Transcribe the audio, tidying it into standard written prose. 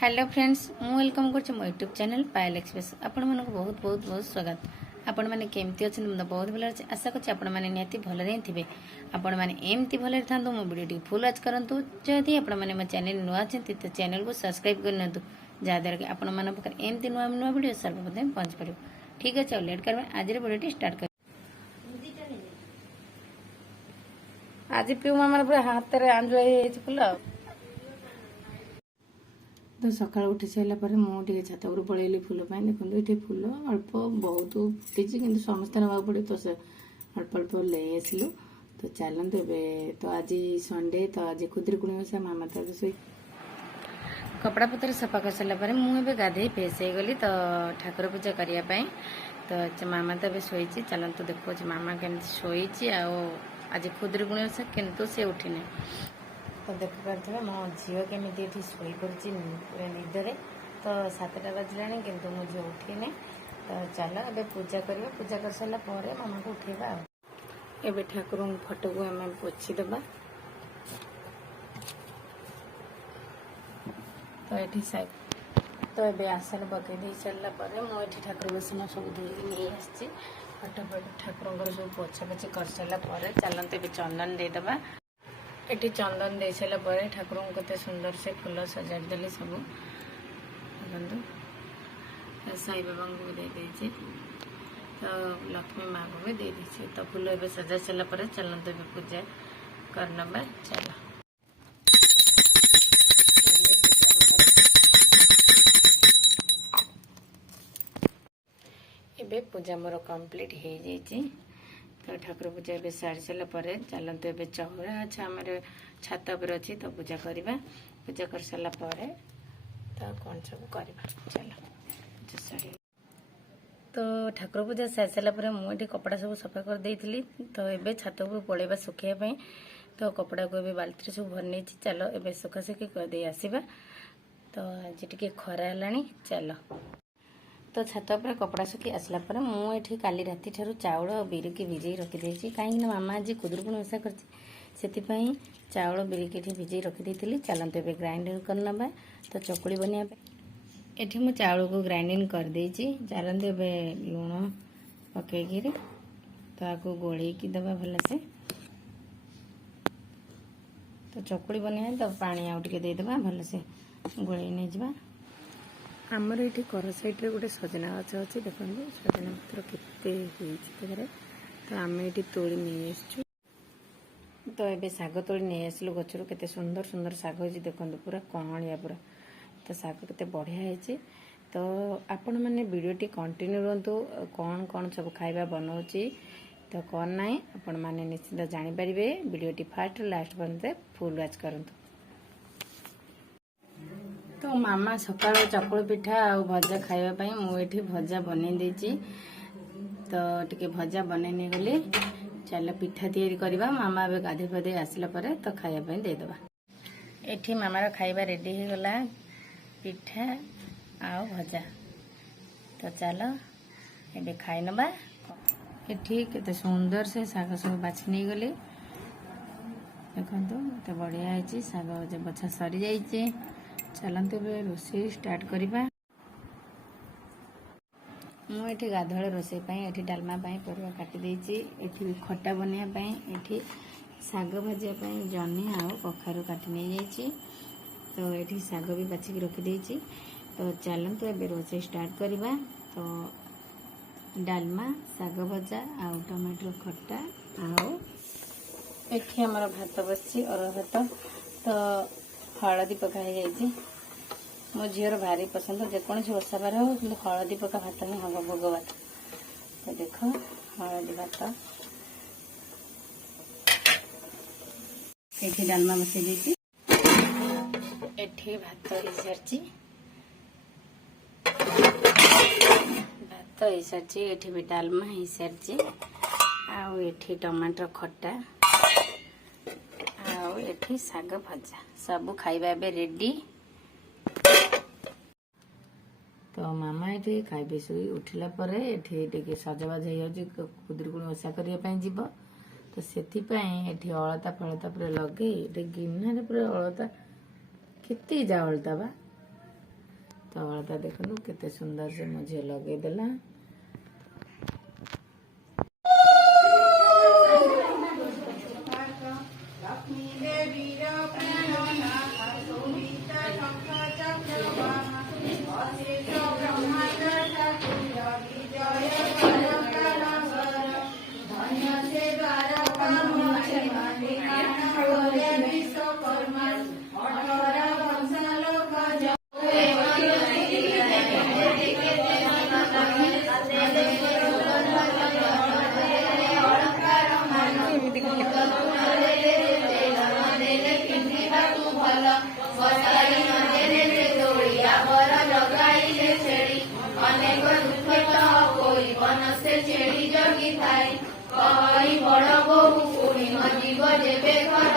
Hello friends मु welcome कर मो यूट्यूब चैनल पायल एक्सप्रेस आपण मन बहुत बहुत बहुत स्वागत। आपण मैंने केमती अच्छे मुझे बहुत भल अच्छे आशा कर आपण मैंने निहाती भल थे आपण मैंने एमती भल था मो वीडियो फुल वाच करूँ जदि आपण मैंने मो चैनल नुआ तो चैनल को सब्सक्राइब करनी जहाँद्वारा कि आपण मान एमती नुआ नुआ वीडियो सर्वप्रथम पहुँच पार। ठीक है लेट कर आज वीडियो स्टार्ट कर। आज पीऊ मामार पूरा हाथ में आंजुआ फुल तो सका उठी सारापर मुझे छात उपर पलैली फुल देखो ये फुल अल्प बहुत फुटी कि समस्त ना पड़े तो अल्प अल्प ले आसलु। तो चलते तो आज संडे तो आज खुदुरुकुणी ओषा मामा तो शोई कपड़ा पतर सफा कर सारापर मुझे गाधे फ्रेश हो गली तो ठाकुर पूजा करने तो मामा तो शोई चलते देखो मामा केमती शोई आज खुदुरुकुणी ओषा किंतु से उठिने तो देखिपे मो झील केमी शोई पड़ी पूरा निदरे तो 7टा बजला किंतु मो झील उठीने। तो चल ए पूजा करवा पूजा कर सारा मामा को उठेगा। एबे ठाकुर फोटो को आम पोछीदबा तो ये तो ये आसन पकई दे सारापर मुझे ठाकुर बसन सब धोई नहीं आसी फटाफट ठाकुर सब पोछा पोछी कर सारापर चलते चंदन देदेबा। एटी चंदन दे सारापर ठाकुर को सुंदर से फूल सजाड़देली सब देखो साई बाबा को भी दे तो लक्ष्मी माँ को भी दे दी तो फूल ए सजा सारापर चलते पूजा करना चल ए पूजा मोर कंप्लीट हो जाइए। तो ठाकुर पूजा ए सारी सारापर चलते ए चौरा अच्छा आम छात पर अच्छी तो पूजा करवा पूजा कर सारापर तो कौन सब करवा चल पूजा सारी। तो ठाकुर पूजा सारी सारापर मुझे कपड़ा सब सफा कर देती तो ये छात को पलैबा सुखाई तो कपड़ा को ए बाल्टी सब भर नहीं चल ए सुखासुखी करदे आसवा। तो आज टे खरा है चल तो छात पर कपड़ा सुखी आसला पर मुझे काली राति ठारू चाउल और बिरी की भिजई रखी कहीं मामा आज खुदुरुकुणी ओषा कर चाउल बिरी की भिजई रखी चलते ए ग्राइंडिंग करना तो चकुली बनवाई एठी मु चाउल को ग्राइंडिंग कर देछि चलते ए लुण पकईकि तो आपको गोल दबा भल से तो चकुली बनवा तो पानी आउ टे देदेबा भल से गोल नहीं जा। आमर ये कर सैड्रे गोटे सजना गच अच्छी देखो सजना पत्र के तो आम ये तोड़ी नहीं आसु तो ये शाग तोड़ी नहीं आसलु गचर के सुंदर सुंदर शाग हो देखो पूरा कणलिया पूरा तो शाग के बढ़िया है। तो आपण मैंने वीडियोटी कंटिन्यू रुहतु कौन कौन सब खाଇବା बनाऊँगी तो कौन ना आपण मैंने निश्चित जानीपर वीडियोटी फास्ट लास्ट पर्यंत फुल वाच करूँ। तो मामा सका चकुल पिठा आ भजा खावाई मुझे भजा बनई तो टे भजा बनई गली चल पिठा तैयारी करवा मामा ए गाधे पाधे आसला तो खावाई देदेबा। एठी मामार खाଇବା रेडी हो गला पिठा आ भजा तो चल ए खाई नबा। एठी केते सुंदर से शाग सब बाछि नहीं गली देखो मत बढ़िया है शाग बछा सरी जाइए। चलते रोषे स्टार्ट करवा मुझे गाधुआ रोषे ये डालमा परिवा काटी भी खटा बनवाई ये शाग भाजापी जह्नी आउ कखारू काटी नहीं जाइए तो ये शाग भी बाछिकी रखीदे तो चलते ए रोषे स्टार्ट करवा। तो डालमा शाग भजा आ टमाटर खटा आठी आमर भात बसी अरुआ भात तो हलदी पकाई जाइए मो झीर भारी पसंद जेकोसी ओषा बार हो कि हलदी पका भात ही हम भोग भात तो देख हलदी भात ये डालमा बसई दी भात हो सारी भात हो सारी ये भी डालमा हो सारी आठी टमाटर खटा आठी शाग भजा सब खाଇବା ए रेडी। तो मामा ये खाइबे शोई उठिला पर ये सजबाज हो खुदुरुकुणी ओषा करने जीव तो से अलता फलता पूरा लगे गिनारे पूरा अलता केते जा अलता बा धवलता देखनु केते सुंदर से मो झील लगे देला। छेड़ी जगी थाई कई बड़ बहु पूर्णिमा जीव जेबे घर